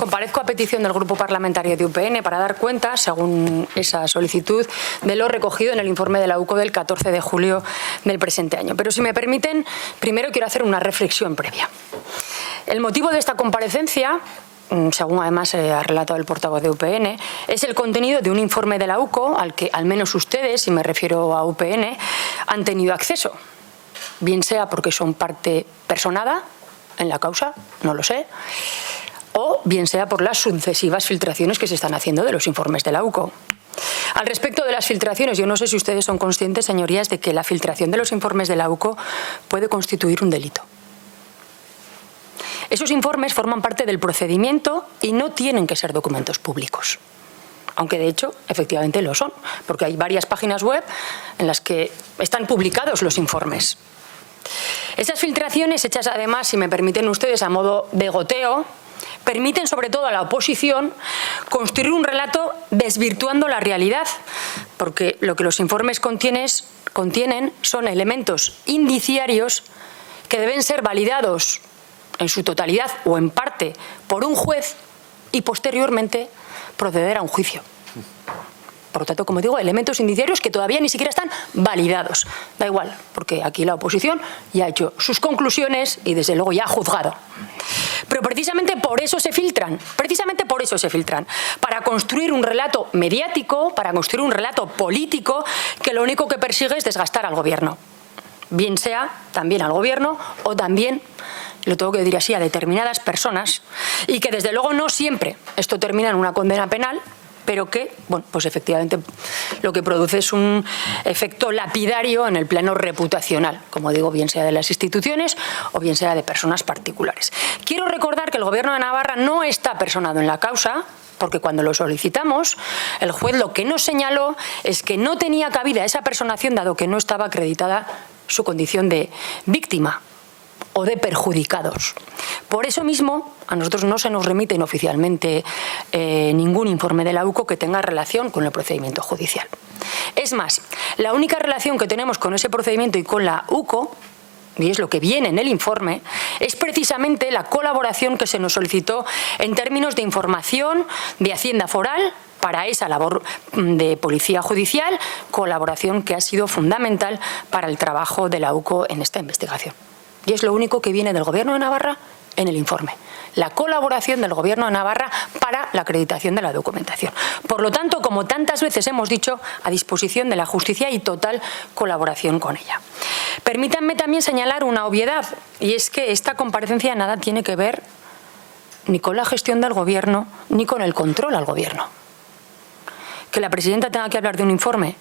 Comparezco a petición del Grupo Parlamentario de UPN para dar cuenta, según esa solicitud, de lo recogido en el informe de la UCO del 14 de julio del presente año. Pero si me permiten, primero quiero hacer una reflexión previa. El motivo de esta comparecencia, según además ha relatado el portavoz de UPN, es el contenido de un informe de la UCO al que al menos ustedes, y me refiero a UPN, han tenido acceso. Bien sea porque son parte personada en la causa, no lo sé, o bien sea por las sucesivas filtraciones que se están haciendo de los informes de la UCO. Al respecto de las filtraciones, yo no sé si ustedes son conscientes, señorías, de que la filtración de los informes de la UCO puede constituir un delito. Esos informes forman parte del procedimiento y no tienen que ser documentos públicos. Aunque de hecho, efectivamente lo son, porque hay varias páginas web en las que están publicados los informes. Esas filtraciones, hechas además, si me permiten ustedes, a modo de goteo, permiten sobre todo a la oposición construir un relato desvirtuando la realidad, porque lo que los informes contienen son elementos indiciarios que deben ser validados en su totalidad o en parte por un juez y posteriormente proceder a un juicio. Por lo tanto, como digo, elementos indiciarios que todavía ni siquiera están validados. Da igual, porque aquí la oposición ya ha hecho sus conclusiones y desde luego ya ha juzgado. Pero precisamente por eso se filtran, para construir un relato mediático, para construir un relato político que lo único que persigue es desgastar al gobierno. Bien sea también al gobierno o también, lo tengo que decir así, a determinadas personas, y que desde luego no siempre esto termina en una condena penal, pero que, bueno, pues efectivamente lo que produce es un efecto lapidario en el plano reputacional, como digo, bien sea de las instituciones o bien sea de personas particulares. Quiero recordar que el Gobierno de Navarra no está personado en la causa, porque cuando lo solicitamos, el juez lo que nos señaló es que no tenía cabida esa personación dado que no estaba acreditada su condición de víctima o de perjudicados. Por eso mismo, a nosotros no se nos remite oficialmente ningún informe de la UCO que tenga relación con el procedimiento judicial. Es más, la única relación que tenemos con ese procedimiento y con la UCO, y es lo que viene en el informe, es precisamente la colaboración que se nos solicitó en términos de información de Hacienda Foral para esa labor de policía judicial, colaboración que ha sido fundamental para el trabajo de la UCO en esta investigación. Y es lo único que viene del Gobierno de Navarra en el informe. La colaboración del Gobierno de Navarra para la acreditación de la documentación. Por lo tanto, como tantas veces hemos dicho, a disposición de la justicia y total colaboración con ella. Permítanme también señalar una obviedad, y es que esta comparecencia nada tiene que ver ni con la gestión del Gobierno ni con el control al Gobierno. Que la presidenta tenga que hablar de un informe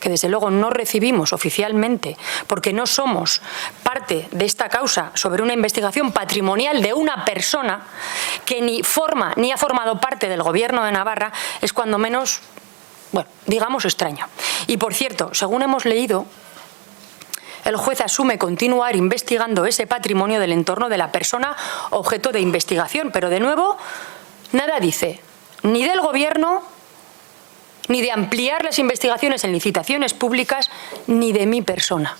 que desde luego no recibimos oficialmente porque no somos parte de esta causa sobre una investigación patrimonial de una persona que ni forma ni ha formado parte del Gobierno de Navarra, es cuando menos, bueno, digamos extraño. Y por cierto, según hemos leído, el juez asume continuar investigando ese patrimonio del entorno de la persona objeto de investigación, pero de nuevo nada dice ni del Gobierno, ni de ampliar las investigaciones en licitaciones públicas, ni de mi persona.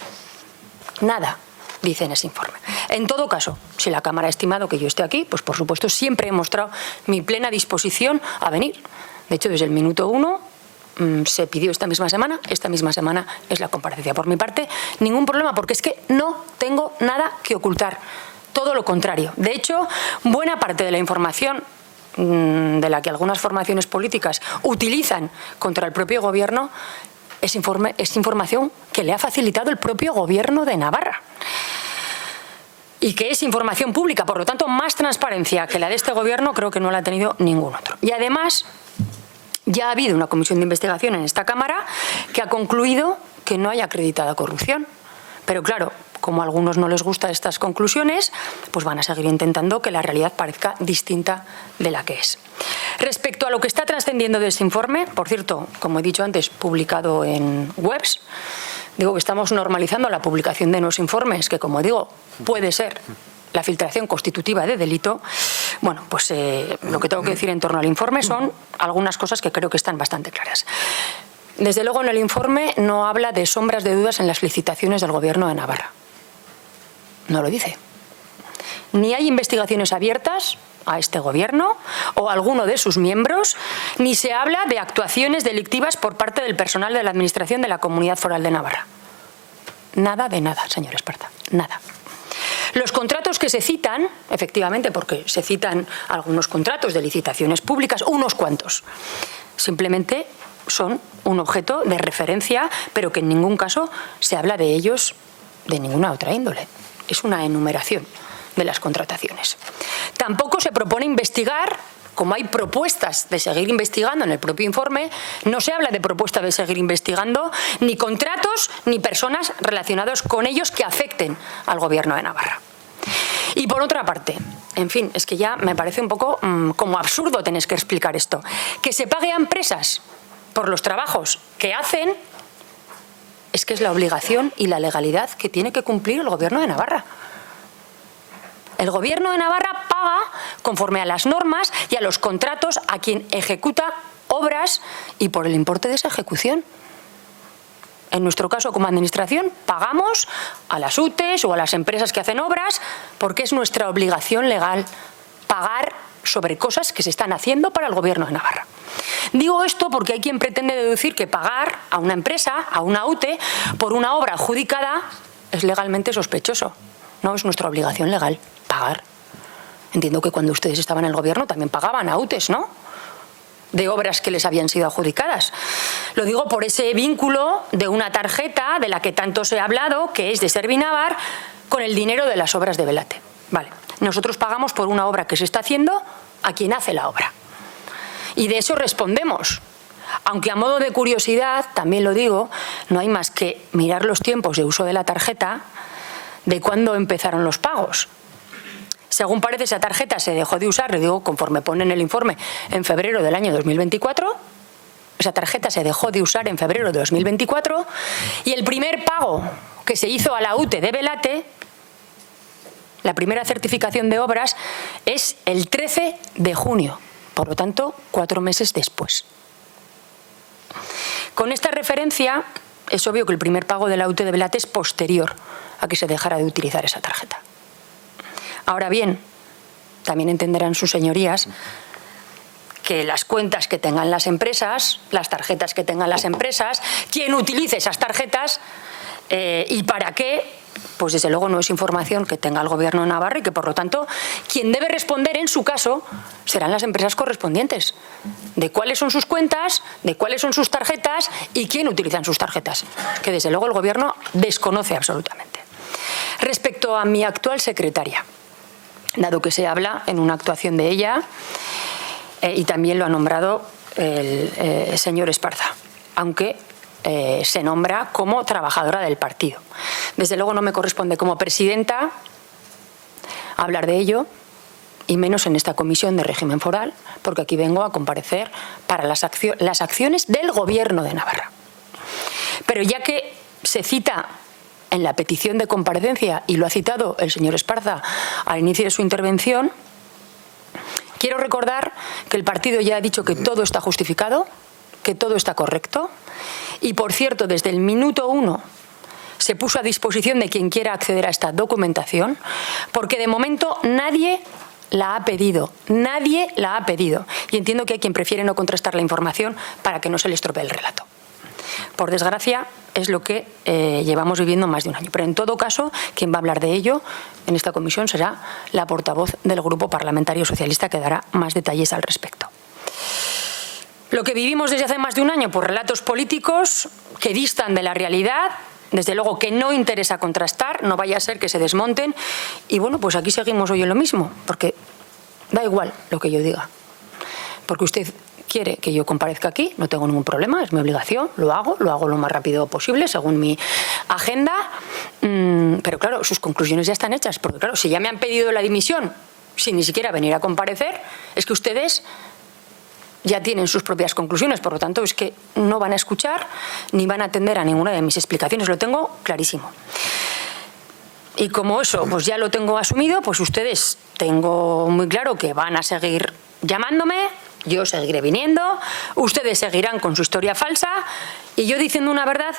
Nada dice en ese informe. En todo caso, si la Cámara ha estimado que yo esté aquí, pues por supuesto siempre he mostrado mi plena disposición a venir. De hecho, desde el minuto 1 se pidió esta misma semana es la comparecencia. Por mi parte, ningún problema, porque es que no tengo nada que ocultar. Todo lo contrario. De hecho, buena parte de la información de la que algunas formaciones políticas utilizan contra el propio Gobierno es información que le ha facilitado el propio Gobierno de Navarra y que es información pública. Por lo tanto, más transparencia que la de este Gobierno creo que no la ha tenido ningún otro. Y además, ya ha habido una comisión de investigación en esta Cámara que ha concluido que no hay acreditada corrupción. Pero claro, como a algunos no les gustan estas conclusiones, pues van a seguir intentando que la realidad parezca distinta de la que es. Respecto a lo que está trascendiendo de este informe, por cierto, como he dicho antes, publicado en webs, digo que estamos normalizando la publicación de nuevos informes, que como digo, puede ser la filtración constitutiva de delito. Bueno, pues lo que tengo que decir en torno al informe son algunas cosas que creo que están bastante claras. Desde luego en el informe no habla de sombras de dudas en las licitaciones del Gobierno de Navarra. No lo dice. Ni hay investigaciones abiertas a este gobierno o a alguno de sus miembros, ni se habla de actuaciones delictivas por parte del personal de la Administración de la Comunidad Foral de Navarra. Nada de nada, señor Esparza, nada. Los contratos que se citan, efectivamente, porque se citan algunos contratos de licitaciones públicas, unos cuantos, simplemente son un objeto de referencia, pero que en ningún caso se habla de ellos de ninguna otra índole. Es una enumeración de las contrataciones. Tampoco se propone investigar, como hay propuestas de seguir investigando en el propio informe, no se habla de propuesta de seguir investigando ni contratos ni personas relacionadas con ellos que afecten al Gobierno de Navarra. Y por otra parte, en fin, es que ya me parece un poco como absurdo tener que explicar esto, que se pague a empresas por los trabajos que hacen, es que es la obligación y la legalidad que tiene que cumplir el Gobierno de Navarra. El Gobierno de Navarra paga conforme a las normas y a los contratos a quien ejecuta obras y por el importe de esa ejecución. En nuestro caso, como Administración, pagamos a las UTEs o a las empresas que hacen obras porque es nuestra obligación legal pagar sobre cosas que se están haciendo para el Gobierno de Navarra. Digo esto porque hay quien pretende deducir que pagar a una empresa, a una UTE, por una obra adjudicada es legalmente sospechoso. No es nuestra obligación legal pagar. Entiendo que cuando ustedes estaban en el Gobierno también pagaban a UTEs, ¿no?, de obras que les habían sido adjudicadas. Lo digo por ese vínculo de una tarjeta de la que tanto se ha hablado, que es de Servinavar, con el dinero de las obras de Belate. Vale, nosotros pagamos por una obra que se está haciendo a quien hace la obra. Y de eso respondemos. Aunque a modo de curiosidad, también lo digo, no hay más que mirar los tiempos de uso de la tarjeta de cuándo empezaron los pagos. Según parece, esa tarjeta se dejó de usar, le digo, conforme pone en el informe, en febrero del año 2024. Esa tarjeta se dejó de usar en febrero de 2024 y el primer pago que se hizo a la UTE de Belate, la primera certificación de obras, es el 13 de junio. Por lo tanto, 4 meses después. Con esta referencia, es obvio que el primer pago de la UTE de Belate es posterior a que se dejara de utilizar esa tarjeta. Ahora bien, también entenderán sus señorías que las cuentas que tengan las empresas, las tarjetas que tengan las empresas, quien utilice esas tarjetas y para qué, pues desde luego no es información que tenga el Gobierno de Navarra y que por lo tanto quien debe responder en su caso serán las empresas correspondientes de cuáles son sus cuentas, de cuáles son sus tarjetas y quién utilizan sus tarjetas, que desde luego el Gobierno desconoce absolutamente. Respecto a mi actual secretaria, dado que se habla en una actuación de ella y también lo ha nombrado el señor Esparza, aunque se nombra como trabajadora del partido. Desde luego no me corresponde como presidenta hablar de ello, y menos en esta comisión de régimen foral, porque aquí vengo a comparecer para las acciones del Gobierno de Navarra. Pero ya que se cita en la petición de comparecencia, y lo ha citado el señor Esparza al inicio de su intervención, quiero recordar que el partido ya ha dicho que todo está justificado, que todo está correcto, y por cierto, desde el minuto 1 se puso a disposición de quien quiera acceder a esta documentación, porque de momento nadie la ha pedido, nadie la ha pedido, y entiendo que hay quien prefiere no contrastar la información para que no se le estropee el relato. Por desgracia, es lo que llevamos viviendo más de un año. Pero en todo caso, quien va a hablar de ello en esta comisión será la portavoz del Grupo Parlamentario Socialista, que dará más detalles al respecto. Lo que vivimos desde hace más de un año, pues relatos políticos que distan de la realidad, desde luego que no interesa contrastar, no vaya a ser que se desmonten. Y bueno, pues aquí seguimos hoy en lo mismo, porque da igual lo que yo diga. Porque usted quiere que yo comparezca aquí, no tengo ningún problema, es mi obligación, lo hago lo más rápido posible según mi agenda, pero claro, sus conclusiones ya están hechas, porque claro, si ya me han pedido la dimisión sin ni siquiera venir a comparecer, es que ustedes ya tienen sus propias conclusiones, por lo tanto es que no van a escuchar ni van a atender a ninguna de mis explicaciones, lo tengo clarísimo. Y como eso pues ya lo tengo asumido, pues ustedes tengo muy claro que van a seguir llamándome, yo seguiré viniendo, ustedes seguirán con su historia falsa y yo diciendo una verdad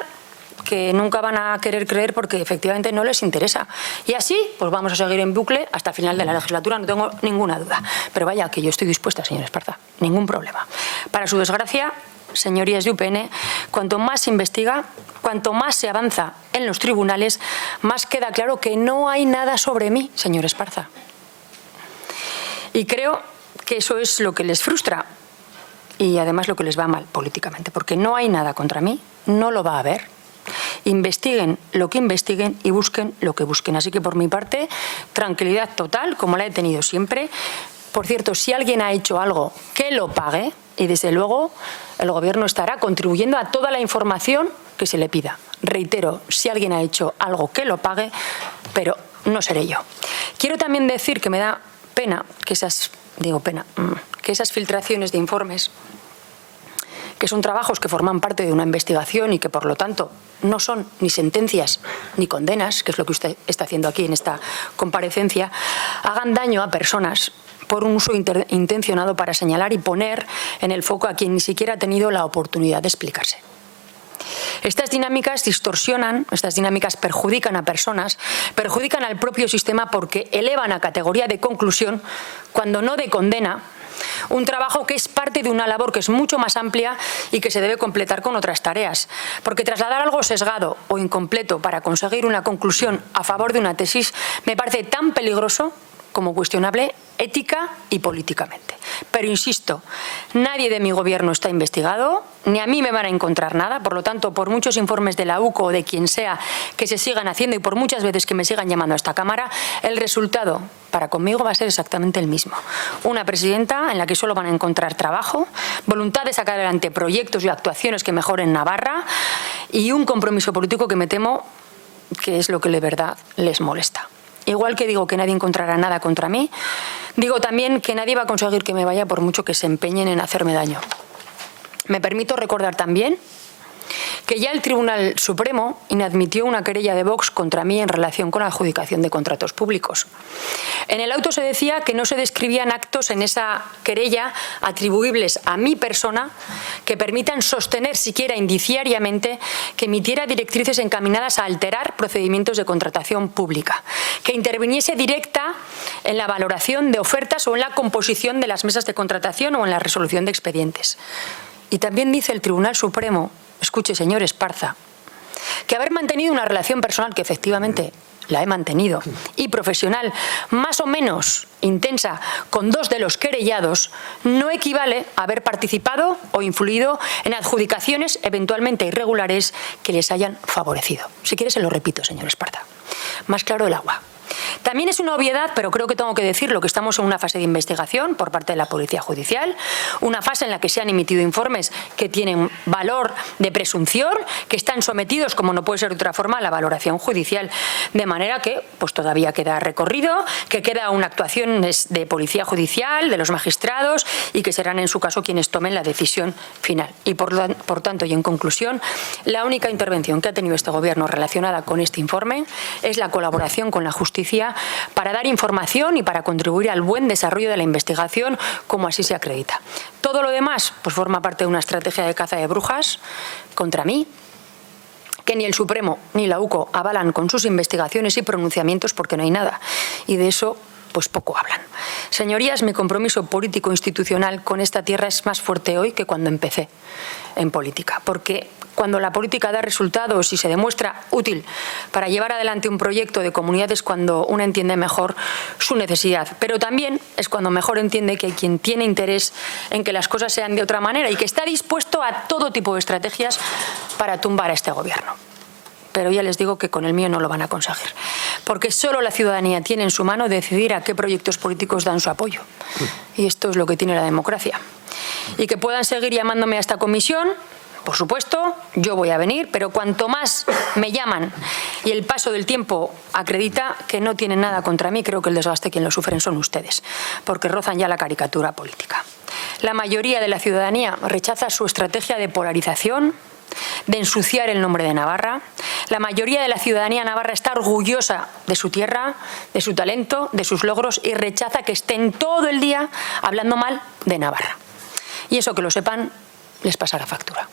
que nunca van a querer creer porque efectivamente no les interesa. Y así, pues vamos a seguir en bucle hasta el final de la legislatura, no tengo ninguna duda. Pero vaya, que yo estoy dispuesta, señor Esparza, ningún problema. Para su desgracia, señorías de UPN, cuanto más se investiga, cuanto más se avanza en los tribunales, más queda claro que no hay nada sobre mí, señor Esparza. Y creo que eso es lo que les frustra y además lo que les va mal políticamente, porque no hay nada contra mí, no lo va a haber. Investiguen lo que investiguen y busquen lo que busquen. Así que por mi parte, tranquilidad total, como la he tenido siempre. Por cierto, si alguien ha hecho algo, que lo pague y desde luego el Gobierno estará contribuyendo a toda la información que se le pida. Reitero, si alguien ha hecho algo, que lo pague, pero no seré yo. Quiero también decir que me da pena que esas filtraciones de informes, que son trabajos que forman parte de una investigación y que por lo tanto no son ni sentencias ni condenas, que es lo que usted está haciendo aquí en esta comparecencia, hagan daño a personas por un uso intencionado para señalar y poner en el foco a quien ni siquiera ha tenido la oportunidad de explicarse. Estas dinámicas distorsionan, estas dinámicas perjudican a personas, perjudican al propio sistema porque elevan a categoría de conclusión, cuando no de condena, un trabajo que es parte de una labor que es mucho más amplia y que se debe completar con otras tareas. Porque trasladar algo sesgado o incompleto para conseguir una conclusión a favor de una tesis me parece tan peligroso como cuestionable ética y políticamente. Pero insisto, nadie de mi Gobierno está investigado, ni a mí me van a encontrar nada, por lo tanto, por muchos informes de la UCO o de quien sea que se sigan haciendo y por muchas veces que me sigan llamando a esta Cámara, el resultado para conmigo va a ser exactamente el mismo. Una presidenta en la que solo van a encontrar trabajo, voluntad de sacar adelante proyectos y actuaciones que mejoren Navarra y un compromiso político que me temo que es lo que de verdad les molesta. Igual que digo que nadie encontrará nada contra mí, digo también que nadie va a conseguir que me vaya por mucho que se empeñen en hacerme daño. Me permito recordar también que ya el Tribunal Supremo inadmitió una querella de Vox contra mí en relación con la adjudicación de contratos públicos. En el auto se decía que no se describían actos en esa querella atribuibles a mi persona que permitan sostener siquiera indiciariamente que emitiera directrices encaminadas a alterar procedimientos de contratación pública, que interviniese directa en la valoración de ofertas o en la composición de las mesas de contratación o en la resolución de expedientes. Y también dice el Tribunal Supremo, escuche, señor Esparza, que haber mantenido una relación personal, que efectivamente la he mantenido, y profesional más o menos intensa con dos de los querellados, no equivale a haber participado o influido en adjudicaciones eventualmente irregulares que les hayan favorecido. Si quiere se lo repito, señor Esparza. Más claro el agua. También es una obviedad, pero creo que tengo que decirlo, que estamos en una fase de investigación por parte de la Policía Judicial, una fase en la que se han emitido informes que tienen valor de presunción, que están sometidos, como no puede ser de otra forma, a la valoración judicial, de manera que pues todavía queda recorrido, que queda una actuación de Policía Judicial, de los magistrados y que serán en su caso quienes tomen la decisión final. Y por tanto, y en conclusión, la única intervención que ha tenido este Gobierno relacionada con este informe es la colaboración con la justicia para dar información y para contribuir al buen desarrollo de la investigación, como así se acredita. Todo lo demás pues forma parte de una estrategia de caza de brujas contra mí, que ni el Supremo ni la UCO avalan con sus investigaciones y pronunciamientos porque no hay nada. Y de eso pues poco hablan. Señorías, mi compromiso político institucional con esta tierra es más fuerte hoy que cuando empecé en política, porque cuando la política da resultados y se demuestra útil para llevar adelante un proyecto de comunidad es cuando uno entiende mejor su necesidad. Pero también es cuando mejor entiende que hay quien tiene interés en que las cosas sean de otra manera y que está dispuesto a todo tipo de estrategias para tumbar a este Gobierno. Pero ya les digo que con el mío no lo van a conseguir, porque solo la ciudadanía tiene en su mano decidir a qué proyectos políticos dan su apoyo. Y esto es lo que tiene la democracia. Y que puedan seguir llamándome a esta comisión, por supuesto, yo voy a venir, pero cuanto más me llaman y el paso del tiempo acredita que no tienen nada contra mí, creo que el desgaste quien lo sufren son ustedes, porque rozan ya la caricatura política. La mayoría de la ciudadanía rechaza su estrategia de polarización, de ensuciar el nombre de Navarra. La mayoría de la ciudadanía navarra está orgullosa de su tierra, de su talento, de sus logros y rechaza que estén todo el día hablando mal de Navarra. Y eso, que lo sepan, les pasará factura.